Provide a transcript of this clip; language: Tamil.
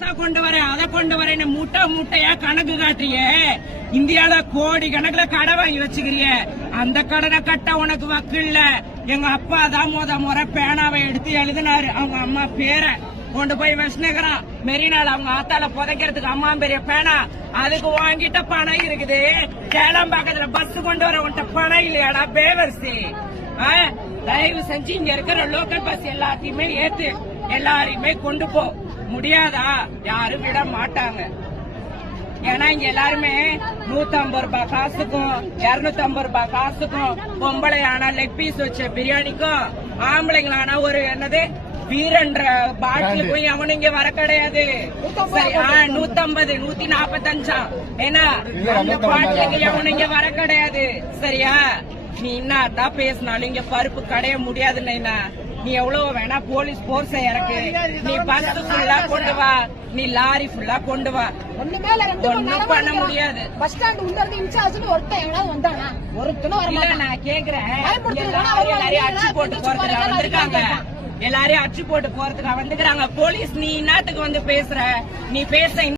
கொண்டு வரேன் அதை கொண்டு வரேன் மூட்டை மூட்டையா கணக்கு காட்டுறிய. இந்தியால கோடி கணக்குல கடை வாங்கி வச்சுக்கிறிய. அந்த கடனை கட்ட உனக்கு வக்கு இல்ல. எங்க அப்பா தான் முறை பேனாவை எடுத்து எழுதினாரு. அவங்க அம்மா பேரை கொண்டு போய் வச்சுக்கிறான் மெரினால. அவங்க ஆத்தால புதைக்கிறதுக்கு அம்மா பெரிய பேனா. அதுக்கு வாங்கிட்ட பணம் இருக்குது. சேலம்பாக்கத்துல பஸ் கொண்டு வர உன்ட்ட பணம் இல்லையாடா பேவர்சி? தயவு செஞ்சு இங்க இருக்கிற லோக்கல் பஸ் எல்லாத்தையுமே ஏத்து எல்லாரையுமே கொண்டு போ. முடியாதா? யாரும் விட மாட்டாங்க. ஏன்னா இங்க எல்லாருமே 150 ரூபாய் காசுக்கும் 250 ரூபாய் காசுக்கும், பொம்பளை ஆனா லெக் பீஸ் வச்ச பிரியாணிக்கும், ஆம்பளைங்களானா ஒரு என்னது வீரன்ற பாட்டிலுக்கும் எவனும் இங்க வர கிடையாது. 150 145 ஏன்னா அந்த பாட்டிலுக்கு எவனும் இங்க வர கிடையாது. சரியா? நீ என்னதான் பேசினாலும் இங்க பருப்பு கடைய முடியாதுன்னா நீ எவ்வளவு வேணா போலீஸ் போர்ஸ இறக்கு. நீ பஸ் ஃபுல்லா கொண்டு வா, நீ லாரி ஃபுல்லா கொண்டு வா, ஒண்ணும் பண்ண முடியாது. பஸ் ஸ்டாண்ட் உள்ள இருந்து இன்சார்ஜ்னு ஒருத்தன் எவனாவது வந்தானா? ஒருத்தனும் வர மாட்டான். நான் கேக்குறேன், எல்லாரையும் அச்சு போட்டு போறதுக்கு வந்திருக்காங்க. எல்லாரையும் அச்சு போட்டு போறதுக்கு வந்துக்கிறாங்க போலீஸ். நீ என்னத்துக்கு வந்து பேசுற? நீ பேச